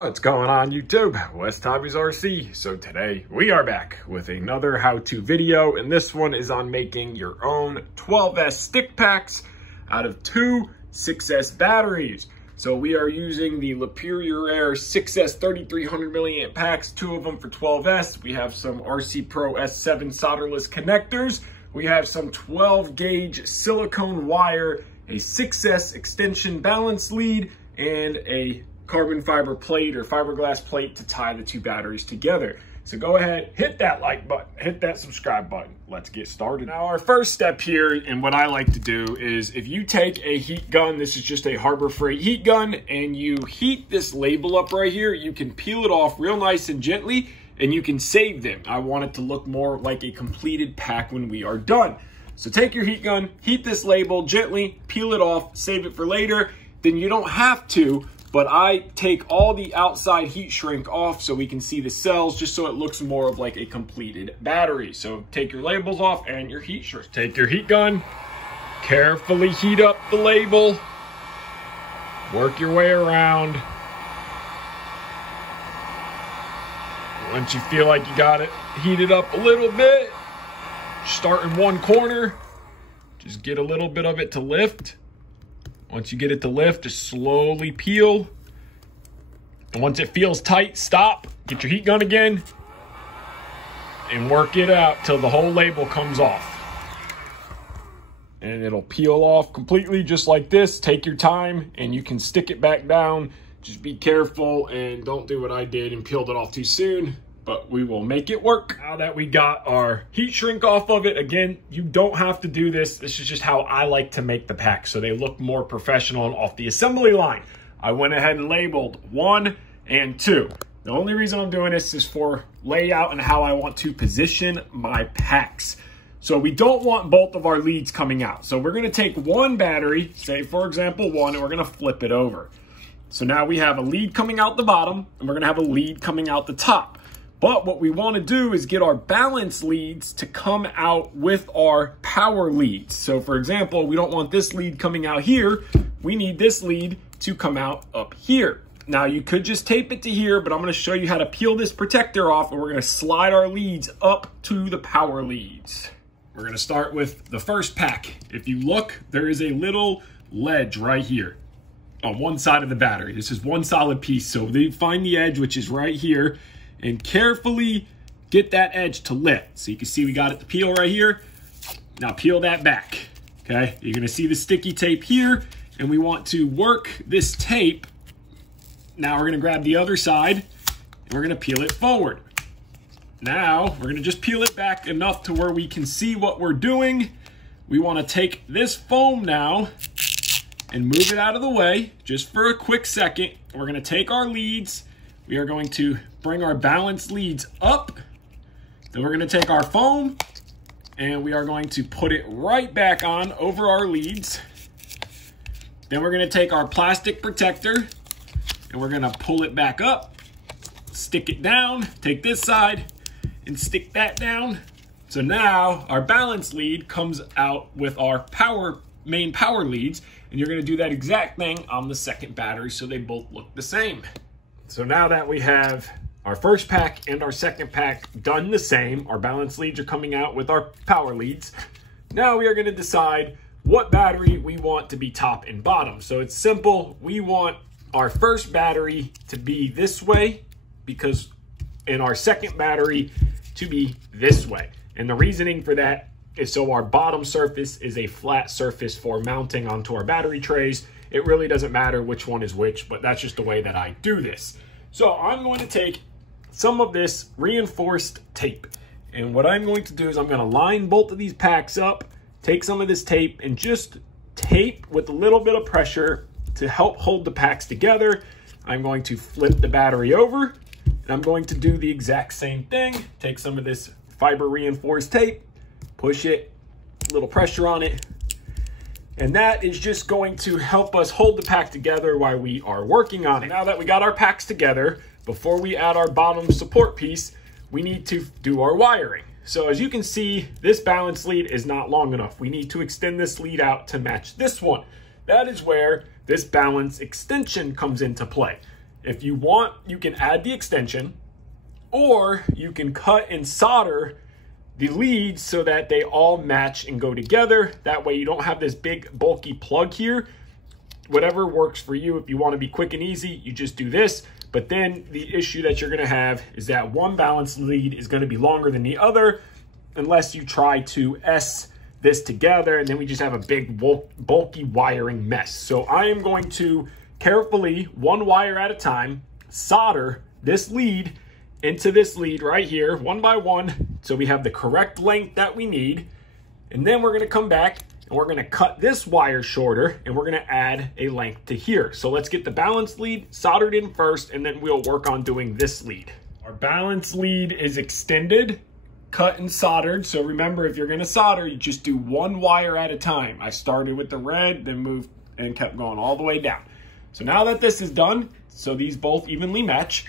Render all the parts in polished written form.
What's going on YouTube? WestHobbiesRC. So today we are back with another how-to video, and this one is on making your own 12S stick packs out of two 6S batteries. So we are using the Laperior Air 6S 3300 milliamp packs, two of them for 12S. We have some RC Pro S7 solderless connectors. We have some 12 gauge silicone wire, a 6S extension balance lead, and a carbon fiber plate or fiberglass plate to tie the two batteries together. So go ahead, hit that like button, hit that subscribe button. Let's get started. Now our first step here, and what I like to do is if you take a heat gun, this is just a Harbor Freight heat gun, and you heat this label up right here, you can peel it off real nice and gently, and you can save them. I want it to look more like a completed pack when we are done. So take your heat gun, heat this label gently, peel it off, save it for later. Then you don't have to, but I take all the outside heat shrink off so we can see the cells, just so it looks more of like a completed battery. So take your labels off and your heat shrink. Take your heat gun, carefully heat up the label, work your way around. Once you feel like you got it heated up a little bit, start in one corner, just get a little bit of it to lift. Once you get it to lift, just slowly peel. And once it feels tight, stop. Get your heat gun again. And work it out till the whole label comes off. And it'll peel off completely just like this. Take your time and you can stick it back down. Just be careful and don't do what I did and peeled it off too soon. But we will make it work. Now that we got our heat shrink off of it, again, you don't have to do this. This is just how I like to make the packs so they look more professional and off the assembly line. I went ahead and labeled 1 and 2. The only reason I'm doing this is for layout and how I want to position my packs. So we don't want both of our leads coming out. So we're gonna take one battery, say for example 1, and we're gonna flip it over. So now we have a lead coming out the bottom and we're gonna have a lead coming out the top. But what we want to do is get our balance leads to come out with our power leads. So for example, we don't want this lead coming out here. We need this lead to come out up here. Now you could just tape it to here, but I'm going to show you how to peel this protector off, and we're going to slide our leads up to the power leads. We're going to start with the first pack. If you look, there is a little ledge right here on one side of the battery. This is one solid piece. So they find the edge, which is right here, and carefully get that edge to lift. So you can see we got it to peel right here. Now peel that back, okay? You're gonna see the sticky tape here, and we want to work this tape. Now we're gonna grab the other side, and we're gonna peel it forward. Now, we're gonna just peel it back enough to where we can see what we're doing. We wanna take this foam now and move it out of the way, just for a quick second. We're gonna take our leads. We are going to bring our balance leads up. Then we're going to take our foam and we are going to put it right back on over our leads. Then we're going to take our plastic protector and we're going to pull it back up, stick it down, take this side and stick that down. So now our balance lead comes out with our main power leads, and you're going to do that exact thing on the second battery so they both look the same. So now that we have our first pack and our second pack done the same, our balance leads are coming out with our power leads. Now we are going to decide what battery we want to be top and bottom. So it's simple. We want our first battery to be this way and our second battery to be this way. And the reasoning for that is so our bottom surface is a flat surface for mounting onto our battery trays. It really doesn't matter which one is which, but that's just the way that I do this. So I'm going to take some of this reinforced tape. And what I'm going to do is I'm going to line both of these packs up, take some of this tape, and just tape with a little bit of pressure to help hold the packs together. I'm going to flip the battery over, and I'm going to do the exact same thing. Take some of this fiber reinforced tape, push it, a little pressure on it, and that is just going to help us hold the pack together while we are working on it. Now that we got our packs together, before we add our bottom support piece, we need to do our wiring. So as you can see, this balance lead is not long enough. We need to extend this lead out to match this one. That is where this balance extension comes into play. If you want, you can add the extension, or you can cut and solder the leads so that they all match and go together. That way you don't have this big bulky plug here. Whatever works for you. If you want to be quick and easy, you just do this. But then the issue that you're going to have is that one balance lead is going to be longer than the other unless you try to S this together, and then we just have a big bulky wiring mess. So I am going to carefully, one wire at a time, solder this lead into this lead right here, one by one, so we have the correct length that we need. And then we're going to come back and we're going to cut this wire shorter, and we're going to add a length to here. So let's get the balance lead soldered in first, and then we'll work on doing this lead. Our balance lead is extended, cut and soldered. So remember, if you're going to solder, you just do one wire at a time. I started with the red, then moved and kept going all the way down. So now that this is done, so these both evenly match,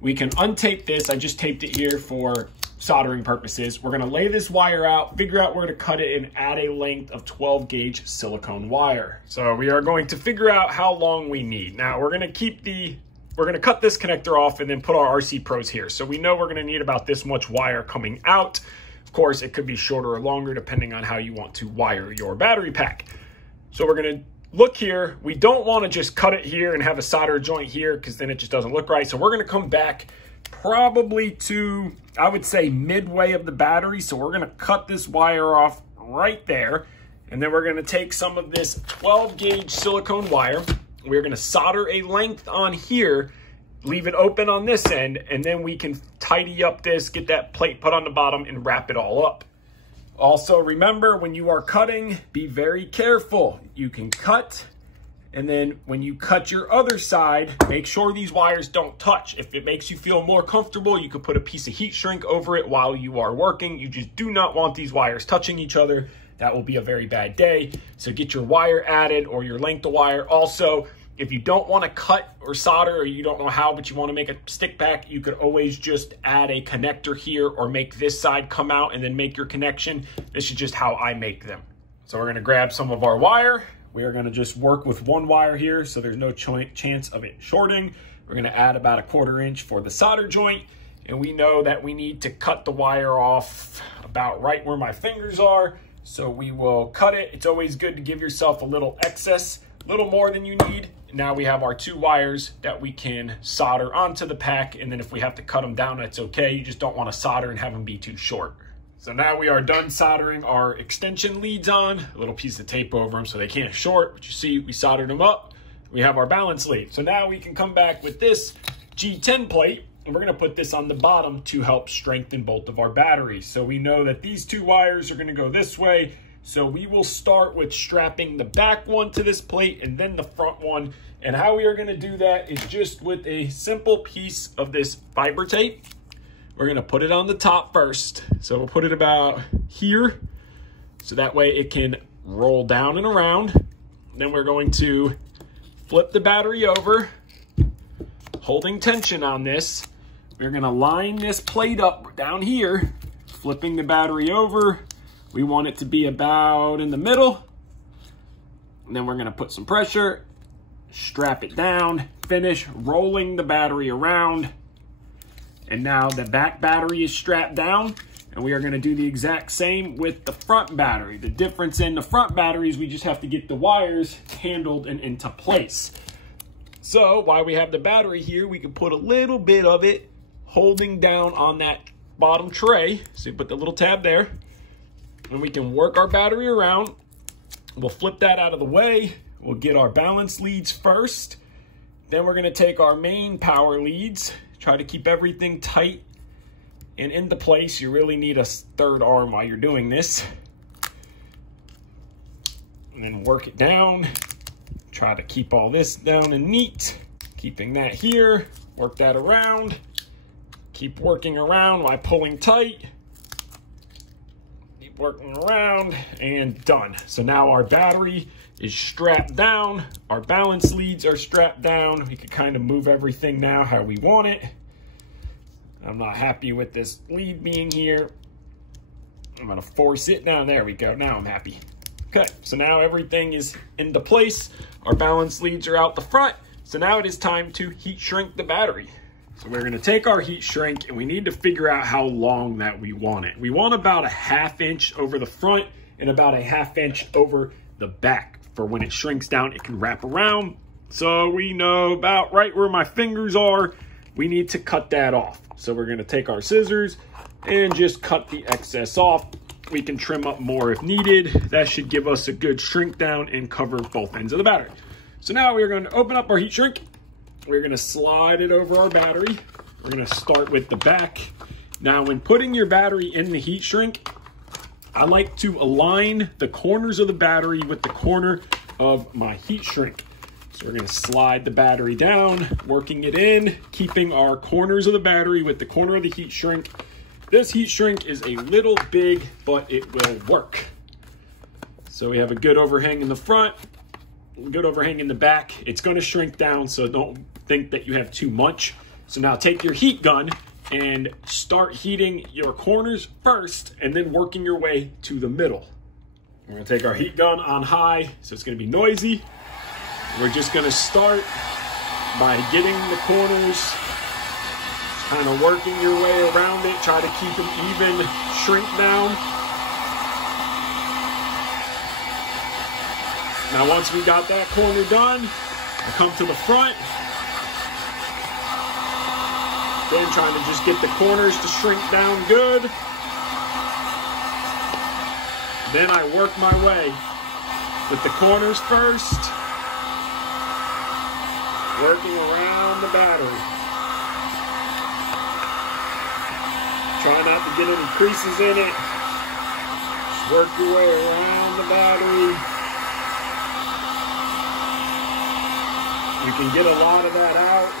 we can untape this. I just taped it here for soldering purposes. We're going to lay this wire out, figure out where to cut it, and add a length of 12 gauge silicone wire. So we are going to figure out how long we need. Now we're going to cut this connector off and then put our RC pros here. So we know we're going to need about this much wire coming out. Of course, it could be shorter or longer depending on how you want to wire your battery pack. So we're going to look here. We don't want to just cut it here and have a solder joint here because then it just doesn't look right. So we're going to come back probably to, I would say, midway of the battery. So we're going to cut this wire off right there. And then we're going to take some of this 12 gauge silicone wire. We're going to solder a length on here, leave it open on this end, and then we can tidy up this, get that plate put on the bottom, and wrap it all up. Also, remember, when you are cutting, be very careful. You can cut, and then when you cut your other side, make sure these wires don't touch. If it makes you feel more comfortable, you could put a piece of heat shrink over it while you are working. You just do not want these wires touching each other. That will be a very bad day. So get your wire added or your length of wire. Also, if you don't want to cut or solder, or you don't know how, but you want to make a stick pack, you could always just add a connector here or make this side come out and then make your connection. This is just how I make them. So we're going to grab some of our wire. We are going to just work with one wire here so there's no chance of it shorting. We're going to add about 1/4 inch for the solder joint. And we know that we need to cut the wire off about right where my fingers are. So we will cut it. It's always good to give yourself a little excess, a little more than you need. Now we have our 2 wires that we can solder onto the pack. And then if we have to cut them down, that's okay. You just don't want to solder and have them be too short. So now we are done soldering our extension leads on, a little piece of tape over them so they can't short. But you see, we soldered them up. We have our balance lead. So now we can come back with this G10 plate, and we're going to put this on the bottom to help strengthen both of our batteries. So we know that these 2 wires are going to go this way. So we will start with strapping the back one to this plate and then the front one. And how we are going to do that is just with a simple piece of this fiber tape. We're going to put it on the top first. So we'll put it about here. So that way it can roll down and around. Then we're going to flip the battery over, holding tension on this. We're going to line this plate up down here, flipping the battery over. We want it to be about in the middle. And then we're going to put some pressure, strap it down, finish rolling the battery around. And now the back battery is strapped down, and we are going to do the exact same with the front battery. The difference in the front batteries, we just have to get the wires handled and into place. So while we have the battery here, we can put a little bit of it holding down on that bottom tray. So you put the little tab there, and we can work our battery around. We'll flip that out of the way. We'll get our balance leads first. Then we're going to take our main power leads, try to keep everything tight and into place. You really need a third arm while you're doing this. And then work it down. Try to keep all this down and neat. Keeping that here, work that around. Keep working around while pulling tight. Keep working around, and done. So now our battery is strapped down. Our balance leads are strapped down. We can kind of move everything now how we want it. I'm not happy with this lead being here. I'm gonna force it down. There we go. Now I'm happy. Okay, so now everything is into place. Our balance leads are out the front. So now it is time to heat shrink the battery. So we're gonna take our heat shrink and we need to figure out how long that we want it. We want about a 1/2 inch over the front and about a 1/2 inch over the back. For when it shrinks down, it can wrap around. So we know about right where my fingers are, we need to cut that off. So we're gonna take our scissors and just cut the excess off. We can trim up more if needed. That should give us a good shrink down and cover both ends of the battery. So now we're gonna open up our heat shrink. We're gonna slide it over our battery. We're gonna start with the back. Now, when putting your battery in the heat shrink, I like to align the corners of the battery with the corner of my heat shrink. So we're gonna slide the battery down, working it in, keeping our corners of the battery with the corner of the heat shrink. This heat shrink is a little big, but it will work. So we have a good overhang in the front, good overhang in the back. It's gonna shrink down, so don't think that you have too much. So now take your heat gun and start heating your corners first and then working your way to the middle. We're gonna take our heat gun on high, so it's gonna be noisy. We're just gonna start by getting the corners, kind of working your way around it, try to keep them even, shrink down. Now once we got that corner done, I come to the front. Then trying to just get the corners to shrink down good. Then I work my way with the corners first, working around the battery. Try not to get any creases in it. Just work your way around the battery. You can get a lot of that out.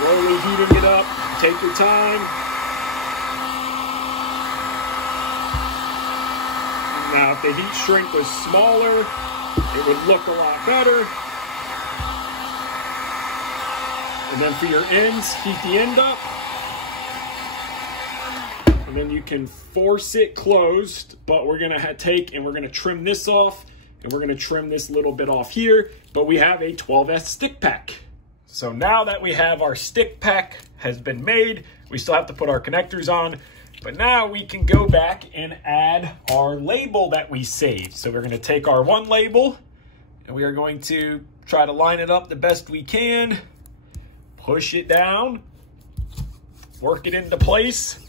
Slowly heating it up, take your time. Now, if the heat shrink was smaller, it would look a lot better. And then for your ends, heat the end up. And then you can force it closed, but we're gonna take and we're gonna trim this off, and we're gonna trim this little bit off here, but we have a 12S stick pack. So now that we have our stick pack has been made, we still have to put our connectors on, but now we can go back and add our label that we saved. So we're gonna take our one label and we are going to try to line it up the best we can, push it down, work it into place.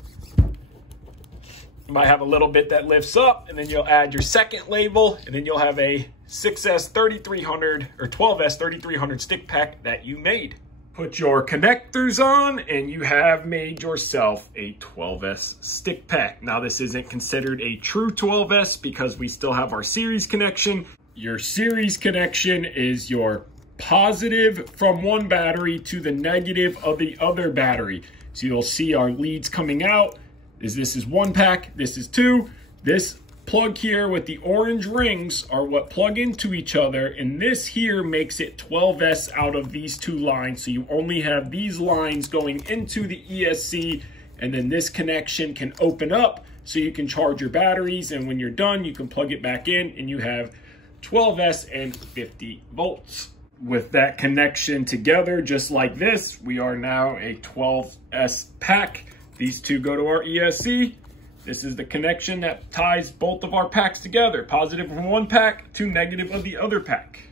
You might have a little bit that lifts up, and then you'll add your second label, and then you'll have a 6S 3300 or 12S 3300 stick pack that you made. Put your connectors on and you have made yourself a 12S stick pack. Now this isn't considered a true 12S because we still have our series connection. Your series connection is your positive from one battery to the negative of the other battery. So you'll see our leads coming out. This is one pack, this is two. This plug here with the orange rings are what plug into each other, and this here makes it 12S out of these two lines. So you only have these lines going into the ESC, and then this connection can open up so you can charge your batteries, and when you're done, you can plug it back in and you have 12S and 50 volts. With that connection together, just like this, we are now a 12S pack. These two go to our ESC. This is the connection that ties both of our packs together. Positive from one pack to negative of the other pack.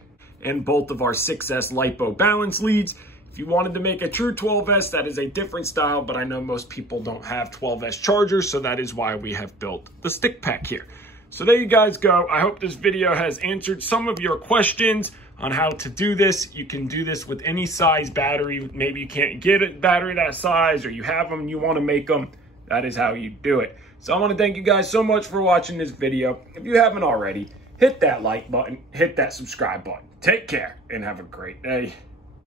And both of our 6S LiPo balance leads. If you wanted to make a true 12S, that is a different style, but I know most people don't have 12S chargers, so that is why we have built the stick pack here. So there you guys go. I hope this video has answered some of your questions on how to do this. You can do this with any size battery. Maybe you can't get a battery that size, or you have them and you want to make them. That is how you do it. So I want to thank you guys so much for watching this video. If you haven't already, hit that like button, hit that subscribe button. Take care and have a great day.